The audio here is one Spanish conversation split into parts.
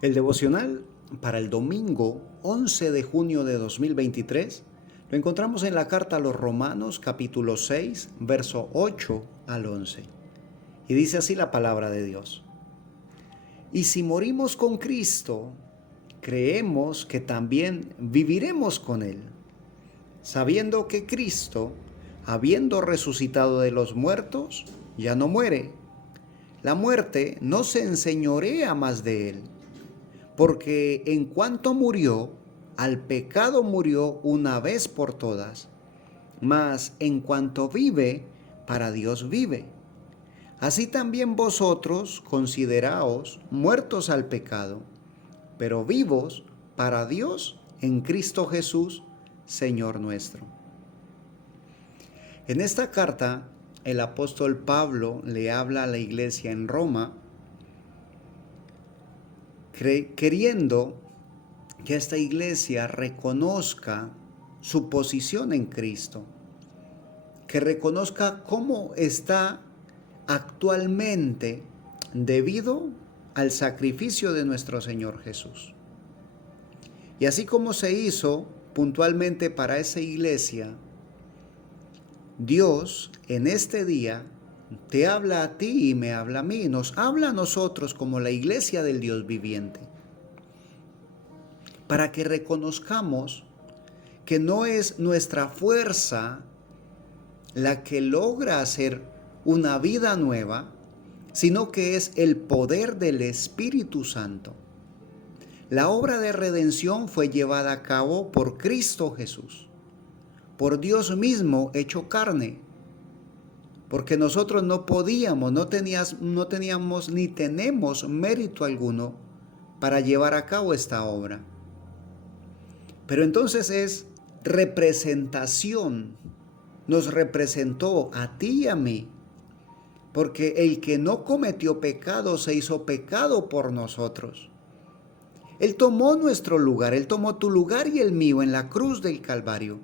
El devocional para el domingo 11 de junio de 2023 lo encontramos en la carta a los Romanos capítulo 6, verso 8 al 11. Y dice así la palabra de Dios. Y si morimos con Cristo, creemos que también viviremos con Él, sabiendo que Cristo, habiendo resucitado de los muertos, ya no muere. La muerte no se enseñorea más de Él. Porque en cuanto murió, al pecado murió una vez por todas, mas en cuanto vive, para Dios vive. Así también vosotros consideraos muertos al pecado, pero vivos para Dios en Cristo Jesús, Señor nuestro. En esta carta, el apóstol Pablo le habla a la iglesia en Roma, queriendo que esta iglesia reconozca su posición en Cristo, que reconozca cómo está actualmente debido al sacrificio de nuestro Señor Jesús. Y así como se hizo puntualmente para esa iglesia, Dios en este día te habla a ti y me habla a mí, nos habla a nosotros como la iglesia del Dios viviente, para que reconozcamos que no es nuestra fuerza la que logra hacer una vida nueva, sino que es el poder del Espíritu Santo. La obra de redención fue llevada a cabo por Cristo Jesús, por Dios mismo hecho carne, porque nosotros no podíamos, no teníamos ni tenemos mérito alguno para llevar a cabo esta obra. Pero entonces es representación, nos representó a ti y a mí, porque el que no cometió pecado se hizo pecado por nosotros. Él tomó nuestro lugar, Él tomó tu lugar y el mío en la cruz del Calvario,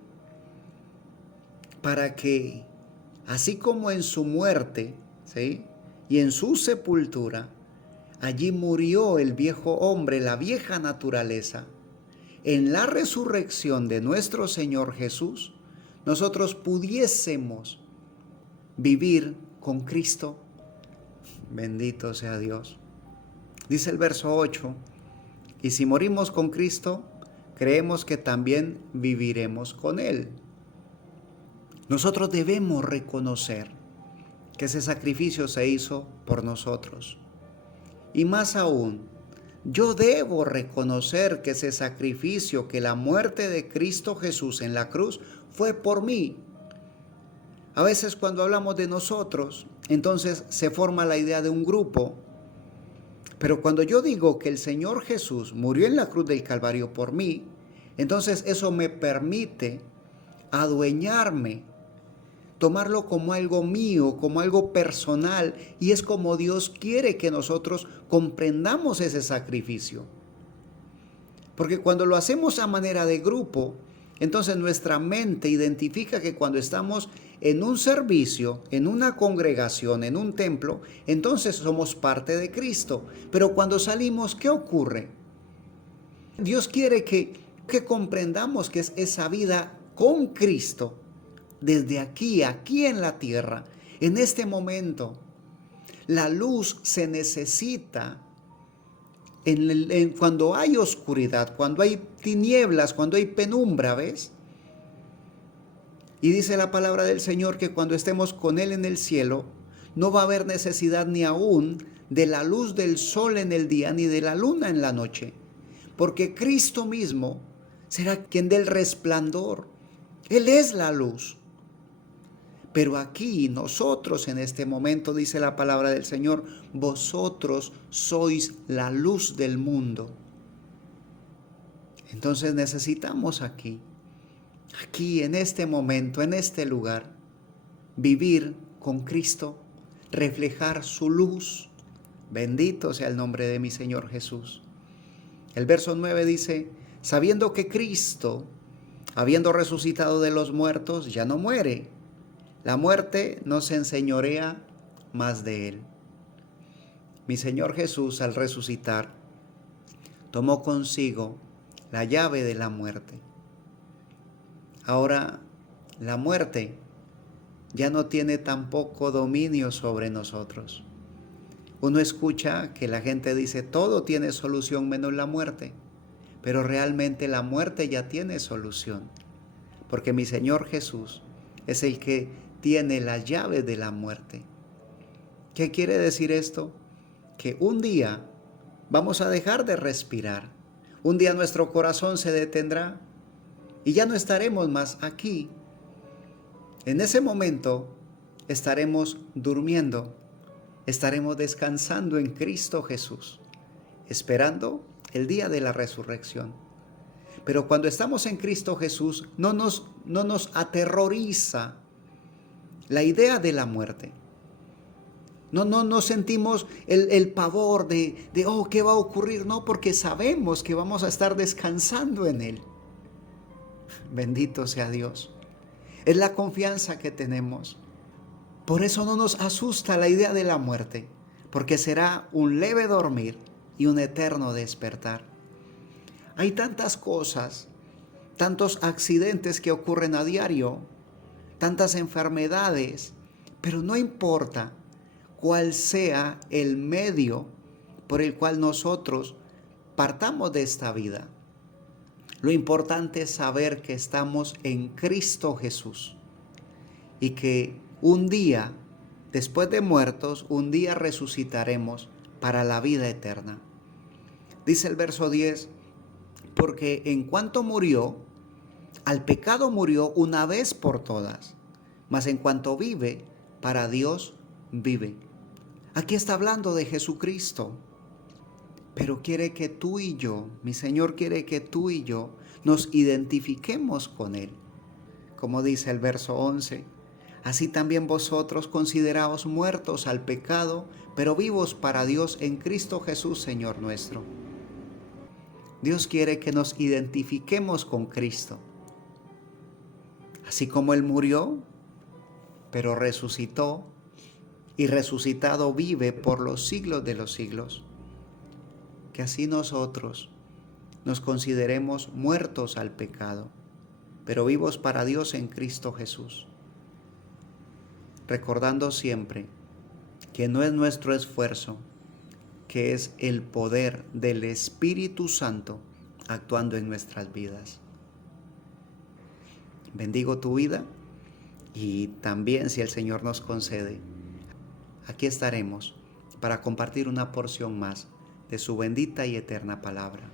para que, así como en su muerte, ¿sí?, y en su sepultura, allí murió el viejo hombre, la vieja naturaleza, en la resurrección de nuestro Señor Jesús, nosotros pudiésemos vivir con Cristo. Bendito sea Dios. Dice el verso 8, y si morimos con Cristo, creemos que también viviremos con Él. Nosotros debemos reconocer que ese sacrificio se hizo por nosotros. Y más aún, yo debo reconocer que ese sacrificio, que la muerte de Cristo Jesús en la cruz fue por mí. A veces cuando hablamos de nosotros, entonces se forma la idea de un grupo. Pero cuando yo digo que el Señor Jesús murió en la cruz del Calvario por mí, entonces eso me permite adueñarme, tomarlo como algo mío, como algo personal, y es como Dios quiere que nosotros comprendamos ese sacrificio. Porque cuando lo hacemos a manera de grupo, entonces nuestra mente identifica que cuando estamos en un servicio, en una congregación, en un templo, entonces somos parte de Cristo. Pero cuando salimos, ¿qué ocurre? Dios quiere que comprendamos que es esa vida con Cristo, desde aquí en la tierra, en este momento. La luz se necesita cuando hay oscuridad, cuando hay tinieblas, cuando hay penumbra, ¿ves? Y dice la palabra del Señor que cuando estemos con Él en el cielo, no va a haber necesidad ni aún de la luz del sol en el día, ni de la luna en la noche, porque Cristo mismo será quien dé el resplandor. Él es la luz. Pero aquí nosotros en este momento, dice la palabra del Señor, vosotros sois la luz del mundo. Entonces necesitamos aquí en este momento, en este lugar, vivir con Cristo, reflejar su luz. Bendito sea el nombre de mi Señor Jesús. El verso 9 dice, sabiendo que Cristo, habiendo resucitado de los muertos, ya no muere. La muerte no se enseñorea más de Él. Mi Señor Jesús, al resucitar, tomó consigo la llave de la muerte. Ahora, la muerte ya no tiene tampoco dominio sobre nosotros. Uno escucha que la gente dice, todo tiene solución menos la muerte, pero realmente la muerte ya tiene solución, porque mi Señor Jesús es el que tiene las llaves de la muerte. ¿Qué quiere decir esto? Que un día vamos a dejar de respirar, un día nuestro corazón se detendrá y ya no estaremos más aquí. En ese momento estaremos durmiendo, estaremos descansando en Cristo Jesús, esperando el día de la resurrección. Pero cuando estamos en Cristo Jesús, no nos aterroriza la idea de la muerte. No sentimos el pavor de, ¿qué va a ocurrir? No, porque sabemos que vamos a estar descansando en Él. Bendito sea Dios. Es la confianza que tenemos. Por eso no nos asusta la idea de la muerte, porque será un leve dormir y un eterno despertar. Hay tantas cosas, tantos accidentes que ocurren a diario, tantas enfermedades, pero no importa cuál sea el medio por el cual nosotros partamos de esta vida. Lo importante es saber que estamos en Cristo Jesús y que un día, después de muertos, un día resucitaremos para la vida eterna. Dice el verso 10, porque en cuanto murió, al pecado murió una vez por todas, mas en cuanto vive, para Dios vive. Aquí está hablando de Jesucristo, pero quiere que tú y yo, mi Señor quiere que tú y yo nos identifiquemos con Él. Como dice el verso 11, así también vosotros consideraos muertos al pecado, pero vivos para Dios en Cristo Jesús, Señor nuestro. Dios quiere que nos identifiquemos con Cristo. Así como Él murió, pero resucitó, y resucitado vive por los siglos de los siglos. Que así nosotros nos consideremos muertos al pecado, pero vivos para Dios en Cristo Jesús. Recordando siempre que no es nuestro esfuerzo, que es el poder del Espíritu Santo actuando en nuestras vidas. Bendigo tu vida y también, si el Señor nos concede, aquí estaremos para compartir una porción más de su bendita y eterna palabra.